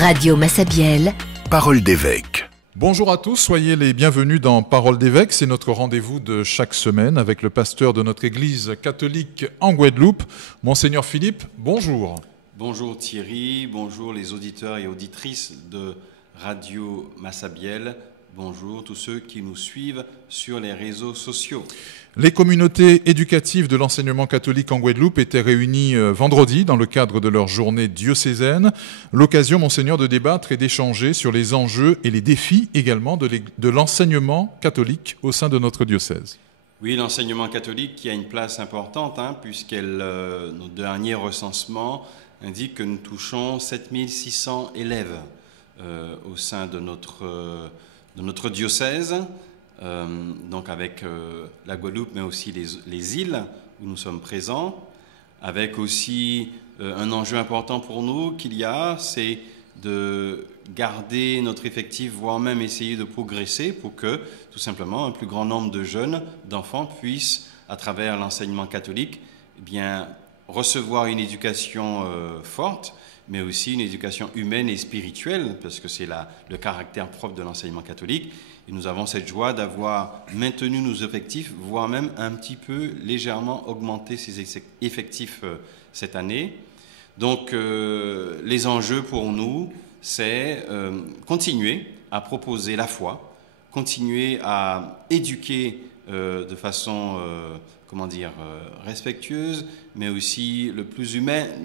Radio Massabielle, Parole d'évêque. Bonjour à tous, soyez les bienvenus dans Parole d'évêque. C'est notre rendez-vous de chaque semaine avec le pasteur de notre église catholique en Guadeloupe, Monseigneur Philippe. Bonjour. Bonjour Thierry, bonjour les auditeurs et auditrices de Radio Massabielle. Bonjour tous ceux qui nous suivent sur les réseaux sociaux. Les communautés éducatives de l'enseignement catholique en Guadeloupe étaient réunies vendredi dans le cadre de leur journée diocésaine. L'occasion, Monseigneur, de débattre et d'échanger sur les enjeux et les défis également de l'enseignement catholique au sein de notre diocèse. Oui, l'enseignement catholique qui a une place importante, nos derniers recensements indiquent que nous touchons 7600 élèves au sein de notre diocèse. Donc avec la Guadeloupe, mais aussi les îles où nous sommes présents, avec aussi un enjeu important pour nous c'est de garder notre effectif, voire même essayer de progresser pour que, tout simplement, un plus grand nombre de jeunes, d'enfants puissent, à travers l'enseignement catholique, recevoir une éducation forte, mais aussi une éducation humaine et spirituelle, parce que c'est le caractère propre de l'enseignement catholique. Et nous avons cette joie d'avoir maintenu nos effectifs, voire même un petit peu légèrement augmenté ces effectifs cette année. Donc les enjeux pour nous, c'est continuer à proposer la foi, continuer à éduquer de façon respectueuse, mais aussi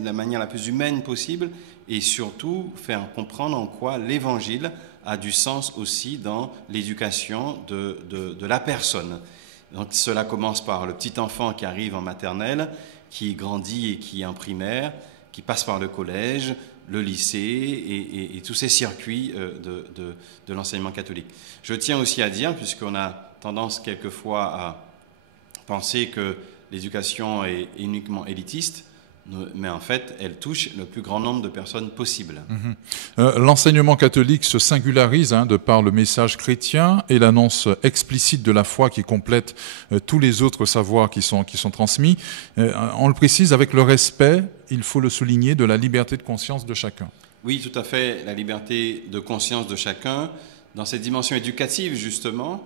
la manière la plus humaine possible, et surtout faire comprendre en quoi l'Évangile a du sens aussi dans l'éducation de la personne. Donc cela commence par le petit enfant qui arrive en maternelle, qui grandit et qui est en primaire, qui passe par le collège, le lycée et tous ces circuits de l'enseignement catholique. Je tiens aussi à dire, puisqu'on a tendance quelquefois à penser que l'éducation est uniquement élitiste, mais en fait, elle touche le plus grand nombre de personnes possible. L'enseignement catholique se singularise de par le message chrétien et l'annonce explicite de la foi qui complète tous les autres savoirs qui sont transmis. On le précise avec le respect, il faut le souligner, de la liberté de conscience de chacun. Oui, tout à fait, la liberté de conscience de chacun. Dans cette dimension éducative, justement,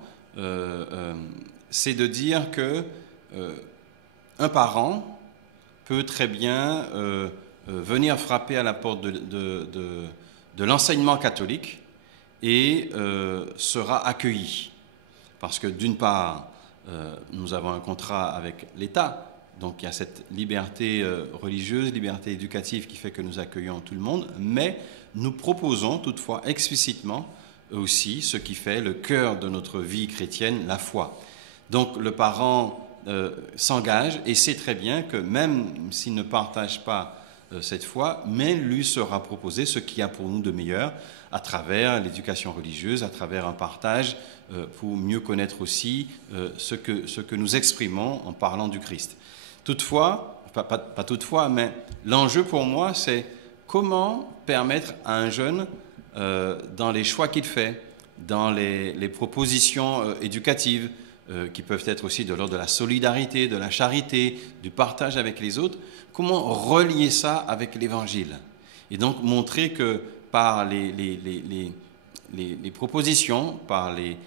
c'est de dire que un parent peut très bien venir frapper à la porte de l'enseignement catholique et sera accueilli. Parce que d'une part, nous avons un contrat avec l'État, donc il y a cette liberté religieuse, liberté éducative qui fait que nous accueillons tout le monde, mais nous proposons toutefois explicitement aussi ce qui fait le cœur de notre vie chrétienne, la foi. Donc le parent s'engage et sait très bien que même s'il ne partage pas cette foi, mais lui sera proposé ce qu'il y a pour nous de meilleur à travers l'éducation religieuse, à travers un partage pour mieux connaître aussi ce que nous exprimons en parlant du Christ. Toutefois, pas toutefois, mais l'enjeu pour moi, c'est comment permettre à un jeune, dans les choix qu'il fait, dans les propositions éducatives, qui peuvent être aussi de l'ordre de la solidarité, de la charité, du partage avec les autres, comment relier ça avec l'Évangile? Et donc montrer que par les propositions, par les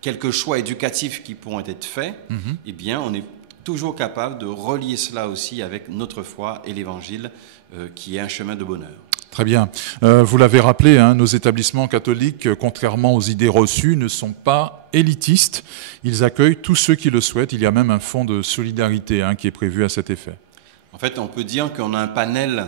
quelques choix éducatifs qui pourront être faits, eh bien on est toujours capable de relier cela aussi avec notre foi et l'Évangile, qui est un chemin de bonheur. Très bien. Vous l'avez rappelé, nos établissements catholiques, contrairement aux idées reçues, ne sont pas élitistes. Ils accueillent tous ceux qui le souhaitent. Il y a même un fonds de solidarité qui est prévu à cet effet. En fait, on peut dire qu'on a un panel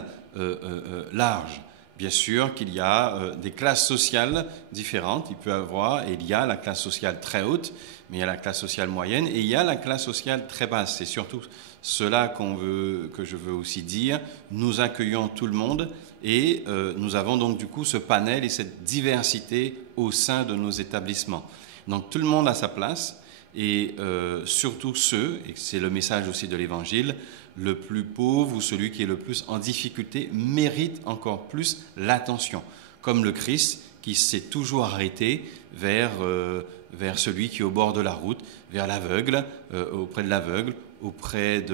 large. Bien sûr qu'il y a des classes sociales différentes. Il y a la classe sociale très haute, mais il y a la classe sociale moyenne et il y a la classe sociale très basse. C'est surtout cela que je veux aussi dire. Nous accueillons tout le monde et nous avons donc du coup ce panel et cette diversité au sein de nos établissements. Donc tout le monde a sa place et surtout ceux, et c'est le message aussi de l'Évangile, le plus pauvre ou celui qui est le plus en difficulté mérite encore plus l'attention, comme le Christ qui s'est toujours arrêté vers celui qui est au bord de la route, vers l'aveugle, auprès de l'aveugle, auprès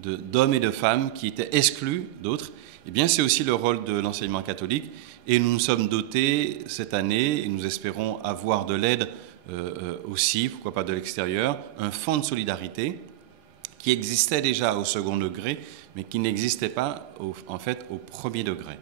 d'hommes et de femmes qui étaient exclus d'autres. eh bien c'est aussi le rôle de l'enseignement catholique. Et nous nous sommes dotés cette année, et nous espérons avoir de l'aide aussi, pourquoi pas de l'extérieur, un fonds de solidarité qui existait déjà au second degré, mais qui n'existait pas en fait au premier degré.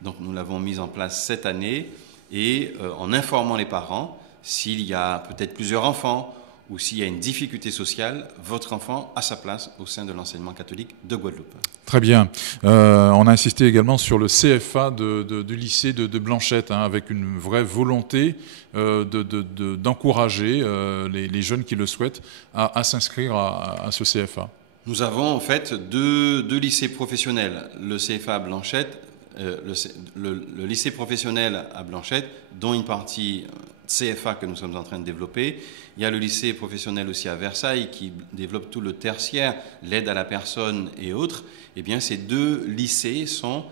Donc nous l'avons mis en place cette année, et en informant les parents, s'il y a peut-être plusieurs enfants, ou s'il y a une difficulté sociale, votre enfant a sa place au sein de l'enseignement catholique de Guadeloupe. Très bien. On a insisté également sur le CFA du lycée de Blanchette, hein, avec une vraie volonté d'encourager les jeunes qui le souhaitent à s'inscrire à ce CFA. Nous avons en fait deux lycées professionnels. Le CFA à Blanchette, le lycée professionnel à Blanchette, dont une partie CFA que nous sommes en train de développer. Il y a le lycée professionnel aussi à Versailles qui développe tout le tertiaire, l'aide à la personne et autres. Eh bien, ces deux lycées sont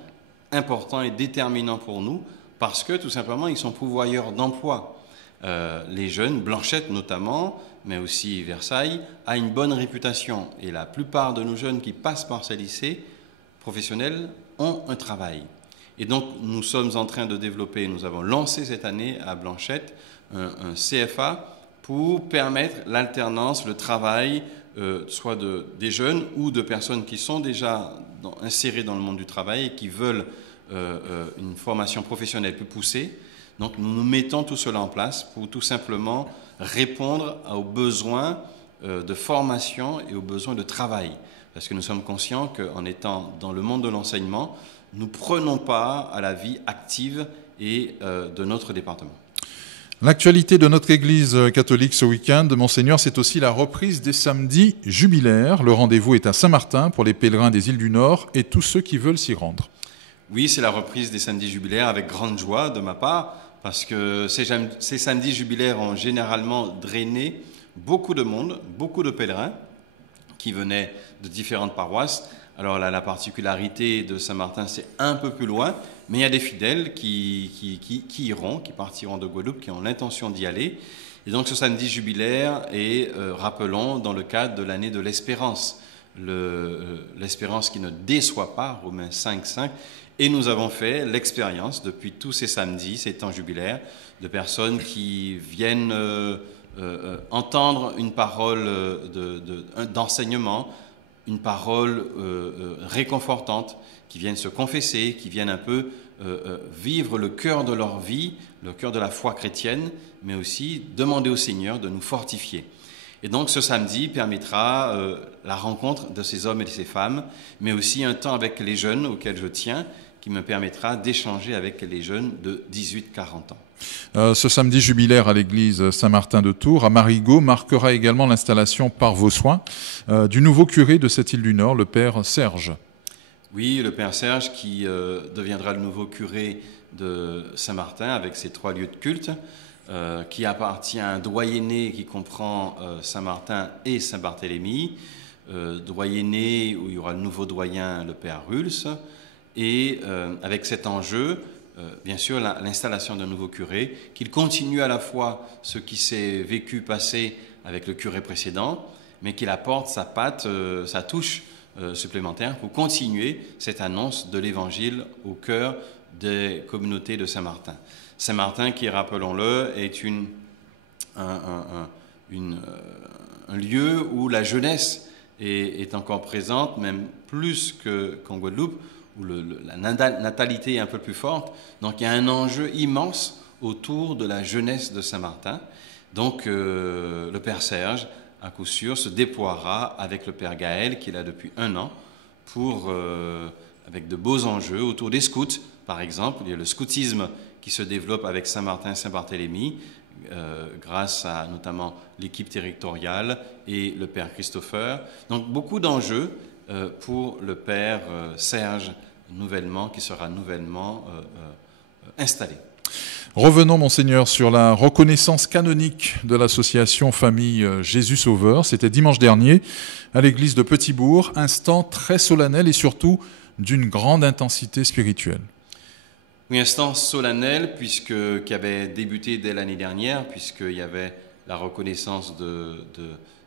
importants et déterminants pour nous parce que tout simplement, ils sont pourvoyeurs d'emplois. Les jeunes, Blanchette notamment, mais aussi Versailles, a une bonne réputation. Et la plupart de nos jeunes qui passent par ces lycées professionnels ont un travail. Et donc, nous sommes en train de développer, nous avons lancé cette année à Blanchette un CFA pour permettre l'alternance, le travail, soit des jeunes ou de personnes qui sont déjà insérées dans le monde du travail et qui veulent une formation professionnelle plus poussée. Donc, nous mettons tout cela en place pour tout simplement répondre aux besoins de formation et aux besoins de travail. Parce que nous sommes conscients qu'en étant dans le monde de l'enseignement, nous prenons part à la vie active et de notre département. L'actualité de notre Église catholique ce week-end, Monseigneur, c'est aussi la reprise des samedis jubilaires. Le rendez-vous est à Saint-Martin pour les pèlerins des îles du Nord et tous ceux qui veulent s'y rendre. Oui, c'est la reprise des samedis jubilaires avec grande joie de ma part, parce que ces samedis jubilaires ont généralement drainé beaucoup de monde, beaucoup de pèlerins qui venaient de différentes paroisses. Alors là, la particularité de Saint-Martin, c'est un peu plus loin, mais il y a des fidèles qui iront, qui partiront de Guadeloupe, qui ont l'intention d'y aller. Et donc ce samedi jubilaire est, rappelons, dans le cadre de l'année de l'espérance. L'espérance qui ne déçoit pas, Romains 5,5. Et nous avons fait l'expérience, depuis tous ces samedis, ces temps jubilaires, de personnes qui viennent entendre une parole d'enseignement, une parole réconfortante, qui viennent se confesser, qui viennent un peu vivre le cœur de leur vie, le cœur de la foi chrétienne, mais aussi demander au Seigneur de nous fortifier. Et donc ce samedi permettra la rencontre de ces hommes et de ces femmes, mais aussi un temps avec les jeunes auxquels je tiens, qui me permettra d'échanger avec les jeunes de 18-40 ans. Ce samedi jubilaire à l'église Saint-Martin de Tours, à Marigot, marquera également l'installation par vos soins du nouveau curé de cette île du Nord, le père Serge. Oui, le père Serge qui deviendra le nouveau curé de Saint-Martin avec ses 3 lieux de culte, qui appartient à un doyenné qui comprend Saint-Martin et Saint-Barthélemy, doyenné où il y aura le nouveau doyen, le père Rulse, et avec cet enjeu, bien sûr, l'installation d'un nouveau curé, qu'il continue à la fois ce qui s'est vécu, passé avec le curé précédent, mais qu'il apporte sa patte, sa touche supplémentaire pour continuer cette annonce de l'Évangile au cœur des communautés de Saint-Martin. Saint-Martin qui, rappelons-le, est un lieu où la jeunesse est encore présente, même plus qu'en Guadeloupe, où la natalité est un peu plus forte. Donc il y a un enjeu immense autour de la jeunesse de Saint-Martin. Donc le Père Serge, à coup sûr, se déploiera avec le Père Gaël, qui est là depuis 1 an, avec de beaux enjeux autour des scouts, par exemple. Il y a le scoutisme qui se développe avec Saint-Martin et Saint-Barthélemy, grâce à notamment l'équipe territoriale et le Père Christopher. Donc beaucoup d'enjeux pour le Père Serge, qui sera nouvellement installé. Revenons, Monseigneur, sur la reconnaissance canonique de l'association Famille Jésus Sauveur. C'était dimanche dernier à l'église de Petit-Bourg, instant très solennel et surtout d'une grande intensité spirituelle. Oui, instant solennel qui avait débuté dès l'année dernière, puisqu'il y avait la reconnaissance de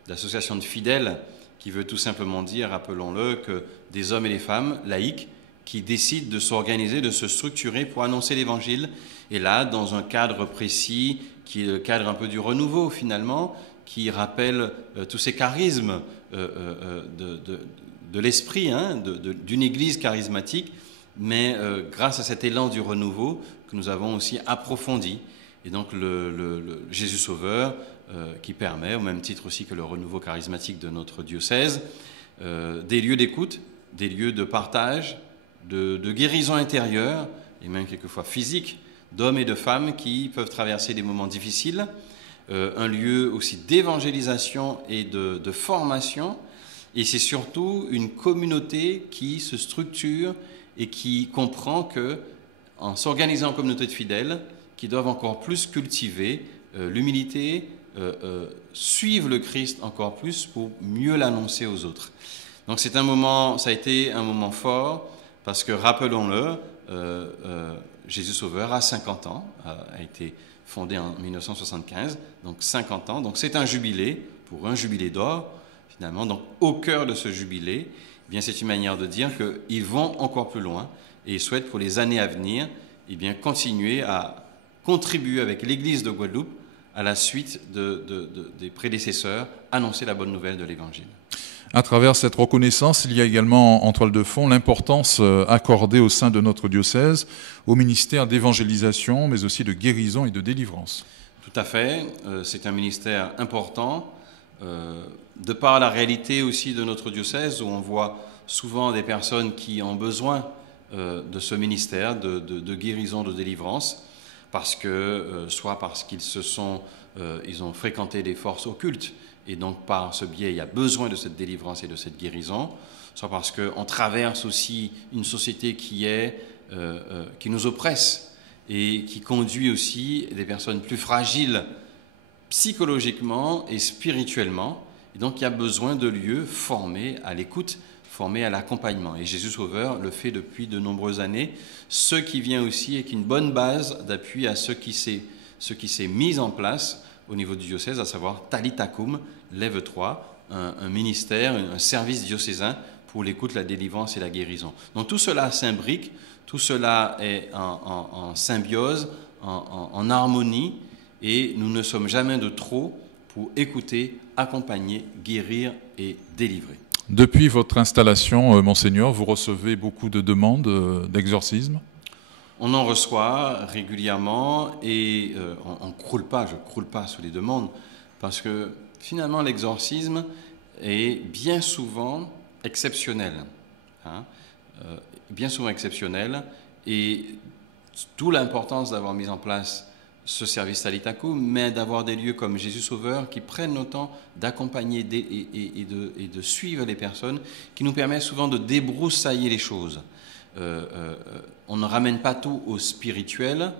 l'association de fidèles qui veut tout simplement dire, rappelons-le, que des hommes et des femmes laïcs qui décident de s'organiser, de se structurer pour annoncer l'Évangile. Et là, dans un cadre précis, qui est le cadre un peu du renouveau finalement, qui rappelle tous ces charismes de l'esprit, hein, d'une église charismatique, mais grâce à cet élan du renouveau que nous avons aussi approfondi. Et donc le Jésus Sauveur, qui permet, au même titre aussi que le renouveau charismatique de notre diocèse, des lieux d'écoute, des lieux de partage, de guérison intérieure, et même quelquefois physique, d'hommes et de femmes qui peuvent traverser des moments difficiles, un lieu aussi d'évangélisation et de formation, et c'est surtout une communauté qui se structure et qui comprend que, en s'organisant en communauté de fidèles, qui doivent encore plus cultiver l'humilité, suivre le Christ encore plus pour mieux l'annoncer aux autres. Donc c'est un moment, ça a été un moment fort, parce que rappelons-le, Jésus Sauveur a 50 ans, a été fondé en 1975, donc 50 ans, donc c'est un jubilé, pour un jubilé d'or, finalement. Donc au cœur de ce jubilé, eh bien, c'est une manière de dire qu'ils vont encore plus loin et ils souhaitent pour les années à venir eh bien, continuer à contribuer avec l'Église de Guadeloupe à la suite des prédécesseurs, annoncer la bonne nouvelle de l'Évangile. À travers cette reconnaissance, il y a également en toile de fond l'importance accordée au sein de notre diocèse au ministère d'évangélisation, mais aussi de guérison et de délivrance. Tout à fait, c'est un ministère important, de par la réalité aussi de notre diocèse, où on voit souvent des personnes qui ont besoin de ce ministère de guérison, de délivrance, parce que, soit parce ils ont fréquenté des forces occultes, et donc par ce biais, il y a besoin de cette délivrance et de cette guérison, soit parce qu'on traverse aussi une société qui nous oppresse et qui conduit aussi des personnes plus fragiles psychologiquement et spirituellement. Et donc il y a besoin de lieux formés à l'écoute, formés à l'accompagnement. Et Jésus Sauveur le fait depuis de nombreuses années, ce qui vient aussi est une bonne base d'appui à ce qui s'est mis en place au niveau du diocèse, à savoir Talitha Koum, lève-toi, un ministère, un service diocésain pour l'écoute, la délivrance et la guérison. Donc tout cela s'imbrique, tout cela est en symbiose, en harmonie, et nous ne sommes jamais de trop pour écouter, accompagner, guérir et délivrer. Depuis votre installation, Monseigneur, vous recevez beaucoup de demandes d'exorcisme ? On en reçoit régulièrement et je ne croule pas sous les demandes, parce que finalement l'exorcisme est bien souvent exceptionnel. Bien souvent exceptionnel, et d'où l'importance d'avoir mis en place ce service Talitha Koum, mais d'avoir des lieux comme Jésus Sauveur qui prennent le temps d'accompagner et de suivre les personnes, qui nous permettent souvent de débroussailler les choses. On ne ramène pas tout au spirituel,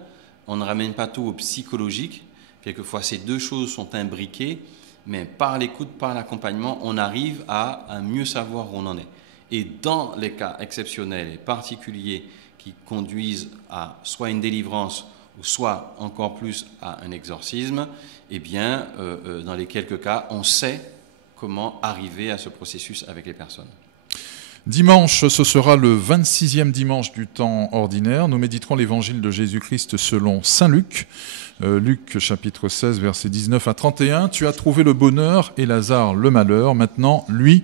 on ne ramène pas tout au psychologique. Quelquefois, ces deux choses sont imbriquées, mais par l'écoute, par l'accompagnement, on arrive à mieux savoir où on en est. Et dans les cas exceptionnels et particuliers qui conduisent à soit une délivrance, ou soit encore plus à un exorcisme, eh bien, dans les quelques cas, on sait comment arriver à ce processus avec les personnes. Dimanche, ce sera le 26e dimanche du temps ordinaire. Nous méditerons l'évangile de Jésus-Christ selon saint Luc. Luc chapitre 16, versets 19 à 31. Tu as trouvé le bonheur et Lazare le malheur. Maintenant, lui,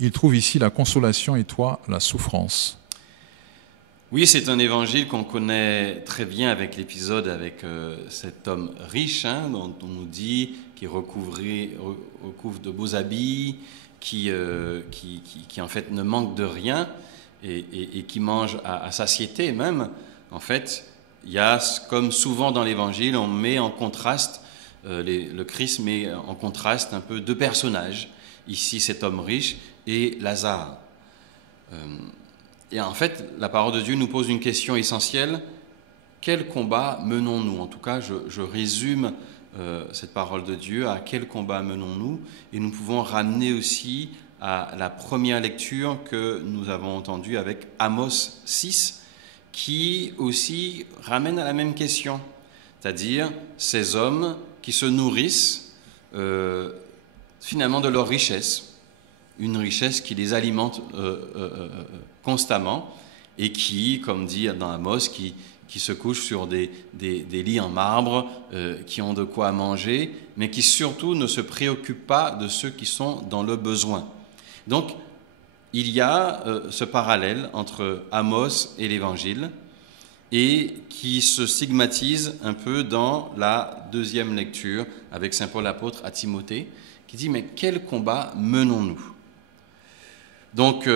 il trouve ici la consolation et toi, la souffrance. Oui, c'est un évangile qu'on connaît très bien avec l'épisode avec cet homme riche, dont on nous dit qu'il recouvre de beaux habits, qui en fait ne manque de rien et qui mange à satiété même. En fait, il y a, comme souvent dans l'évangile, on met en contraste, le Christ met en contraste un peu deux personnages. Ici, cet homme riche et Lazare. Et en fait, la parole de Dieu nous pose une question essentielle. Quel combat menons-nous ? En tout cas, je résume cette parole de Dieu à quel combat menons-nous ? Et nous pouvons ramener aussi à la première lecture que nous avons entendue avec Amos 6, qui aussi ramène à la même question, c'est-à-dire ces hommes qui se nourrissent finalement de leur richesse, une richesse qui les alimente constamment et qui, comme dit dans Amos, qui se couchent sur des lits en marbre, qui ont de quoi manger, mais qui surtout ne se préoccupent pas de ceux qui sont dans le besoin. Donc, il y a ce parallèle entre Amos et l'Évangile, et qui se stigmatise un peu dans la deuxième lecture avec saint Paul apôtre à Timothée, qui dit « Mais quel combat menons-nous » Donc,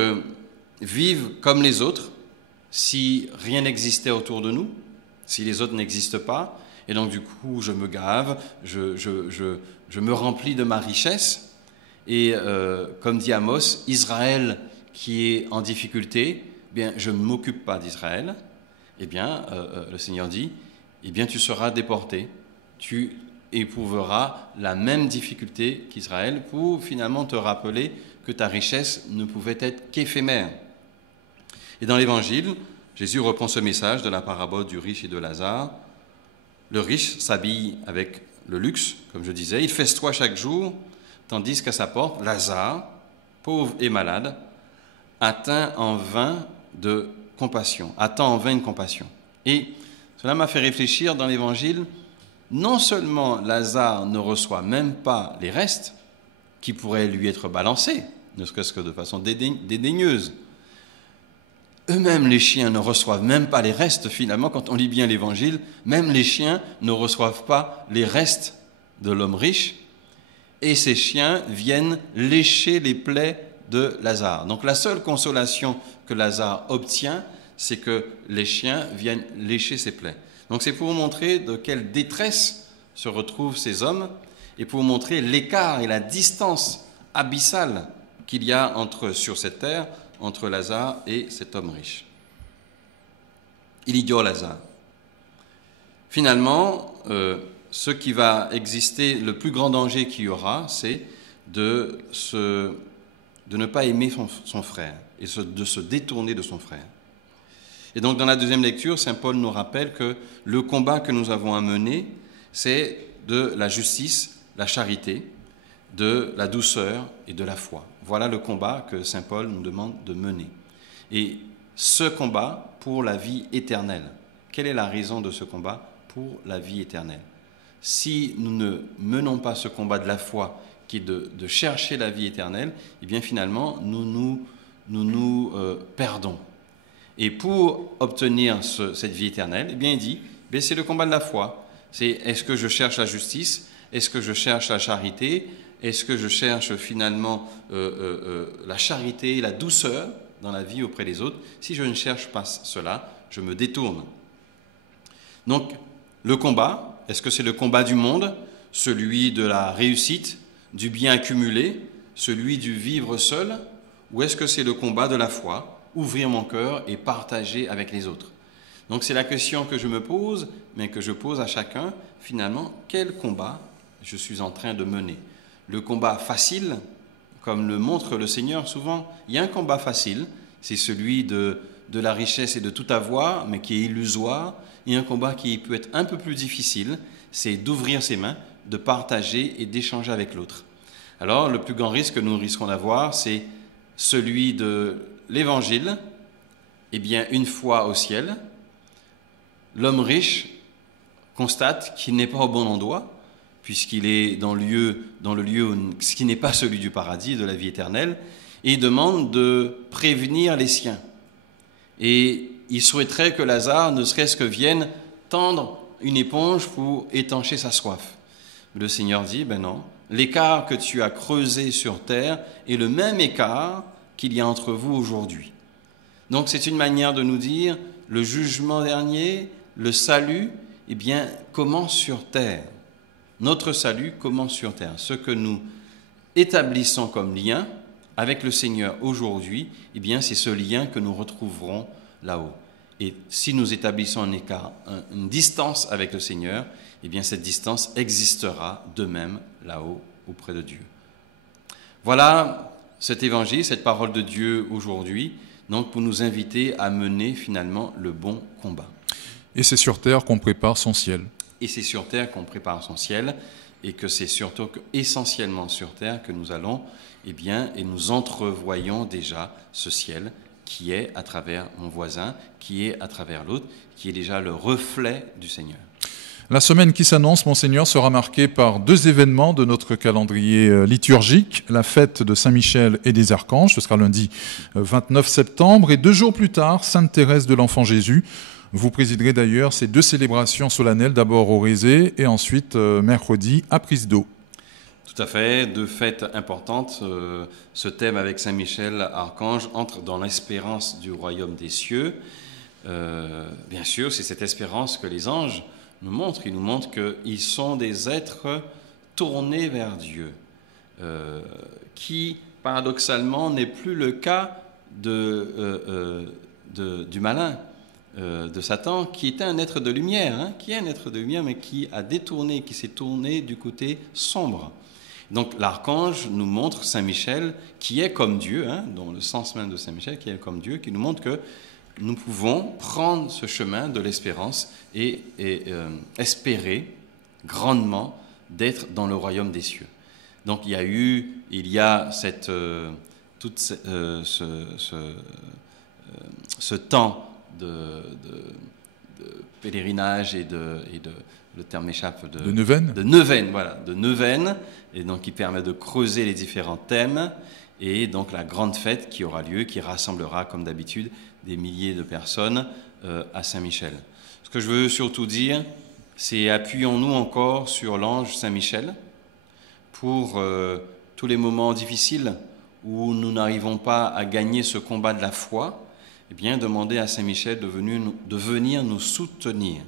vivre comme les autres, si rien n'existait autour de nous, si les autres n'existent pas, et donc du coup je me gave, je me remplis de ma richesse, et comme dit Amos, Israël qui est en difficulté, eh bien je ne m'occupe pas d'Israël, eh bien le Seigneur dit, eh bien tu seras déporté, tu éprouveras la même difficulté qu'Israël pour finalement te rappeler que ta richesse ne pouvait être qu'éphémère. Et dans l'Évangile, Jésus reprend ce message de la parabole du riche et de Lazare. Le riche s'habille avec le luxe, comme je disais, il festoie chaque jour, tandis qu'à sa porte, Lazare, pauvre et malade, attend en vain une compassion. Et cela m'a fait réfléchir dans l'Évangile, non seulement Lazare ne reçoit même pas les restes qui pourraient lui être balancés, ne serait-ce que de façon dédaigneuse. Eux-mêmes, les chiens, ne reçoivent même pas les restes, finalement, quand on lit bien l'Évangile, même les chiens ne reçoivent pas les restes de l'homme riche, et ces chiens viennent lécher les plaies de Lazare. Donc la seule consolation que Lazare obtient, c'est que les chiens viennent lécher ses plaies. Donc c'est pour vous montrer de quelle détresse se retrouvent ces hommes, et pour vous montrer l'écart et la distance abyssale qu'il y a sur cette terre, entre Lazare et cet homme riche. Il ignore Lazare. Finalement, ce qui va exister, le plus grand danger qu'il y aura, c'est de ne pas aimer son frère et de se détourner de son frère. Et donc, dans la deuxième lecture, saint Paul nous rappelle que le combat que nous avons à mener, c'est de la justice, la charité, de la douceur et de la foi. Voilà le combat que saint Paul nous demande de mener. Et ce combat pour la vie éternelle. Quelle est la raison de ce combat? Pour la vie éternelle. Si nous ne menons pas ce combat de la foi, qui est de chercher la vie éternelle, eh bien finalement, nous nous perdons. Et pour obtenir cette vie éternelle, eh bien il dit, c'est le combat de la foi. C'est est-ce que je cherche la justice? Est-ce que je cherche la charité? Est-ce que je cherche finalement la charité, la douceur dans la vie auprès des autres? Si je ne cherche pas cela, je me détourne. Donc, le combat, est-ce que c'est le combat du monde, celui de la réussite, du bien accumulé, celui du vivre seul, ou est-ce que c'est le combat de la foi, ouvrir mon cœur et partager avec les autres? Donc, c'est la question que je me pose, mais que je pose à chacun, finalement, quel combat je suis en train de mener? Le combat facile, comme le montre le Seigneur souvent, il y a un combat facile, c'est celui de la richesse et de tout avoir, mais qui est illusoire. Il y a un combat qui peut être un peu plus difficile, c'est d'ouvrir ses mains, de partager et d'échanger avec l'autre. Alors, le plus grand risque que nous risquons d'avoir, c'est celui de l'Évangile. Eh bien, une fois au ciel, l'homme riche constate qu'il n'est pas au bon endroit, puisqu'il est dans le lieu qui n'est pas celui du paradis, de la vie éternelle, et il demande de prévenir les siens. Et il souhaiterait que Lazare, ne serait-ce que vienne tendre une éponge pour étancher sa soif. Le Seigneur dit, non, l'écart que tu as creusé sur terre est le même écart qu'il y a entre vous aujourd'hui. Donc c'est une manière de nous dire, le jugement dernier, le salut, eh bien, commence sur terre. Notre salut commence sur terre. Ce que nous établissons comme lien avec le Seigneur aujourd'hui, eh bien, c'est ce lien que nous retrouverons là-haut. Et si nous établissons un écart, une distance avec le Seigneur, eh bien, cette distance existera de même là-haut auprès de Dieu. Voilà cet évangile, cette parole de Dieu aujourd'hui, donc pour nous inviter à mener finalement le bon combat. Et c'est sur terre qu'on prépare son ciel. Et c'est sur terre qu'on prépare son ciel, et que c'est surtout essentiellement sur terre que nous allons, et nous entrevoyons déjà ce ciel, qui est à travers mon voisin, qui est à travers l'autre, qui est déjà le reflet du Seigneur. La semaine qui s'annonce, Monseigneur, sera marquée par 2 événements de notre calendrier liturgique, la fête de Saint-Michel et des Archanges, ce sera lundi 29 septembre, et 2 jours plus tard, Sainte Thérèse de l'Enfant Jésus. Vous présiderez d'ailleurs ces 2 célébrations solennelles, d'abord au Rézé et ensuite mercredi à Prise d'Eau. Tout à fait, 2 fêtes importantes. Ce thème avec Saint-Michel, Archange, entre dans l'espérance du royaume des cieux. Bien sûr, c'est cette espérance que les anges nous montrent. Ils nous montrent qu'ils sont des êtres tournés vers Dieu, qui, paradoxalement, n'est plus le cas du malin, de Satan, qui était un être de lumière, qui est un être de lumière, mais qui s'est tourné du côté sombre. Donc l'archange nous montre Saint-Michel, qui est comme Dieu, dans le sens même de Saint-Michel, qui est comme Dieu, qui nous montre que nous pouvons prendre ce chemin de l'espérance et espérer grandement d'être dans le royaume des cieux. Donc il y a ce temps de pèlerinage et le terme m'échappe, de neuvaine. De neuvaine, voilà, de neuvaine, et donc qui permet de creuser les différents thèmes, et donc la grande fête qui aura lieu, qui rassemblera comme d'habitude des milliers de personnes à Saint-Michel. Ce que je veux surtout dire, c'est appuyons-nous encore sur l'ange Saint-Michel pour tous les moments difficiles où nous n'arrivons pas à gagner ce combat de la foi. Eh bien, demander à Saint-Michel de venir nous soutenir.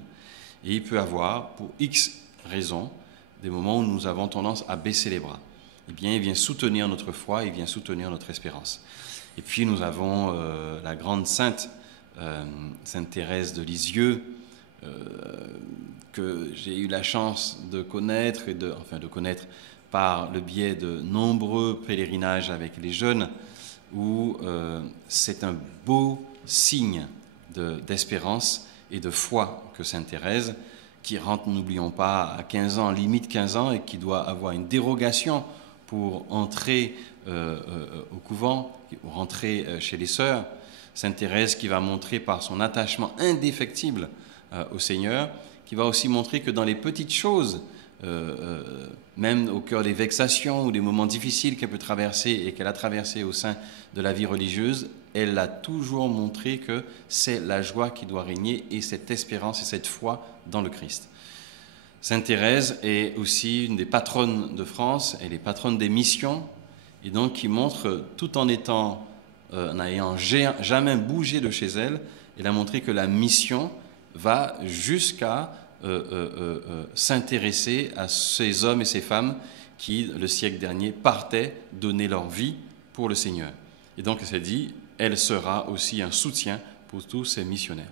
Et il peut avoir, pour X raisons, des moments où nous avons tendance à baisser les bras. Eh bien, il vient soutenir notre foi, il vient soutenir notre espérance. Et puis, nous avons la grande sainte, Sainte Thérèse de Lisieux, que j'ai eu la chance de connaître, de connaître par le biais de nombreux pèlerinages avec les jeunes, où c'est un beau signe d'espérance et de foi que Sainte Thérèse, qui rentre, n'oublions pas, à 15 ans, limite 15 ans, et qui doit avoir une dérogation pour entrer au couvent, ou rentrer chez les sœurs. Sainte Thérèse qui va montrer par son attachement indéfectible au Seigneur, qui va aussi montrer que dans les petites choses, même au cœur des vexations ou des moments difficiles qu'elle peut traverser et qu'elle a traversé au sein de la vie religieuse, elle a toujours montré que c'est la joie qui doit régner et cette espérance et cette foi dans le Christ. Sainte Thérèse est aussi une des patronnes de France, elle est patronne des missions et donc qui montre, tout en n'ayant jamais bougé de chez elle, elle a montré que la mission va jusqu'à s'intéresser à ces hommes et ces femmes qui, le siècle dernier, partaient donner leur vie pour le Seigneur. Et donc, elle s'est dit, elle sera aussi un soutien pour tous ces missionnaires.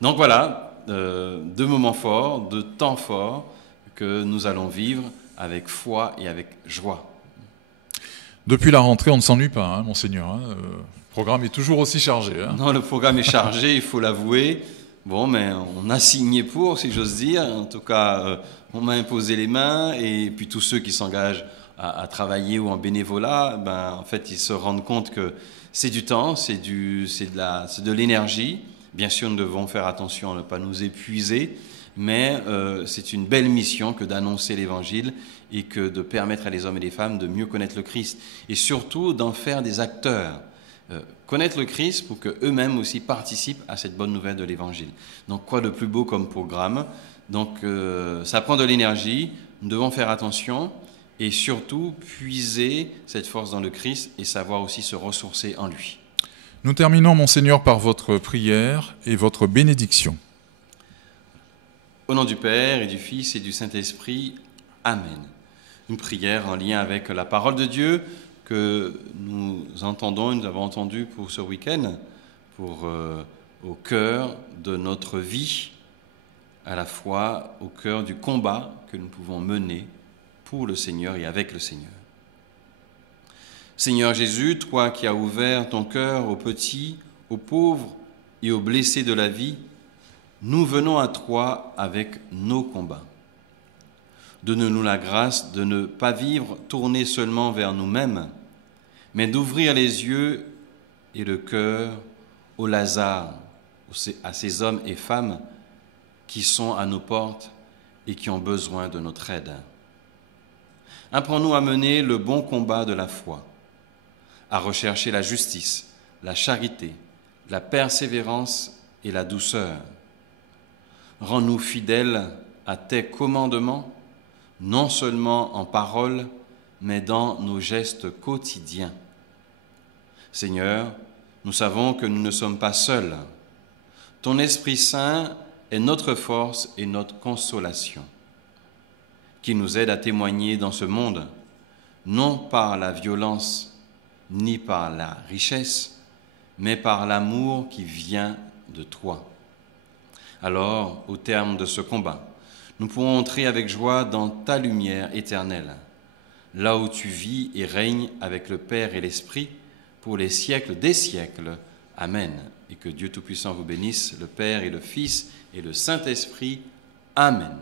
Donc voilà, 2 moments forts, 2 temps forts que nous allons vivre avec foi et avec joie. Depuis la rentrée, on ne s'ennuie pas, Monseigneur. Le programme est toujours aussi chargé. Non, le programme est chargé, il faut l'avouer. Bon, mais on a signé pour, si j'ose dire. En tout cas, on m'a imposé les mains. Et puis tous ceux qui s'engagent à travailler ou en bénévolat, en fait, ils se rendent compte que c'est du temps, c'est de l'énergie. Bien sûr, nous devons faire attention à ne pas nous épuiser, mais c'est une belle mission que d'annoncer l'Évangile et que de permettre à les hommes et les femmes de mieux connaître le Christ. Et surtout, d'en faire des acteurs. Connaître le Christ pour qu'eux-mêmes aussi participent à cette bonne nouvelle de l'Évangile. Donc, quoi de plus beau comme programme? Donc, ça prend de l'énergie, nous devons faire attention et surtout puiser cette force dans le Christ et savoir aussi se ressourcer en lui. Nous terminons, Monseigneur, par votre prière et votre bénédiction. Au nom du Père et du Fils et du Saint-Esprit, Amen. Une prière en lien avec la parole de Dieu que nous entendons et nous avons entendu pour ce week-end, au cœur de notre vie, à la fois au cœur du combat que nous pouvons mener pour le Seigneur et avec le Seigneur. Seigneur Jésus, toi qui as ouvert ton cœur aux petits, aux pauvres et aux blessés de la vie, nous venons à toi avec nos combats. Donne-nous la grâce de ne pas vivre tournés seulement vers nous-mêmes, mais d'ouvrir les yeux et le cœur au Lazare, à ces hommes et femmes qui sont à nos portes et qui ont besoin de notre aide. Apprends-nous à mener le bon combat de la foi, à rechercher la justice, la charité, la persévérance et la douceur. Rends-nous fidèles à tes commandements, non seulement en parole, mais dans nos gestes quotidiens. Seigneur, nous savons que nous ne sommes pas seuls. Ton Esprit Saint est notre force et notre consolation, qui nous aide à témoigner dans ce monde, non par la violence ni par la richesse, mais par l'amour qui vient de toi. Alors, au terme de ce combat, nous pourrons entrer avec joie dans ta lumière éternelle, là où tu vis et règnes avec le Père et l'Esprit pour les siècles des siècles. Amen. Et que Dieu Tout-Puissant vous bénisse, le Père et le Fils et le Saint-Esprit. Amen.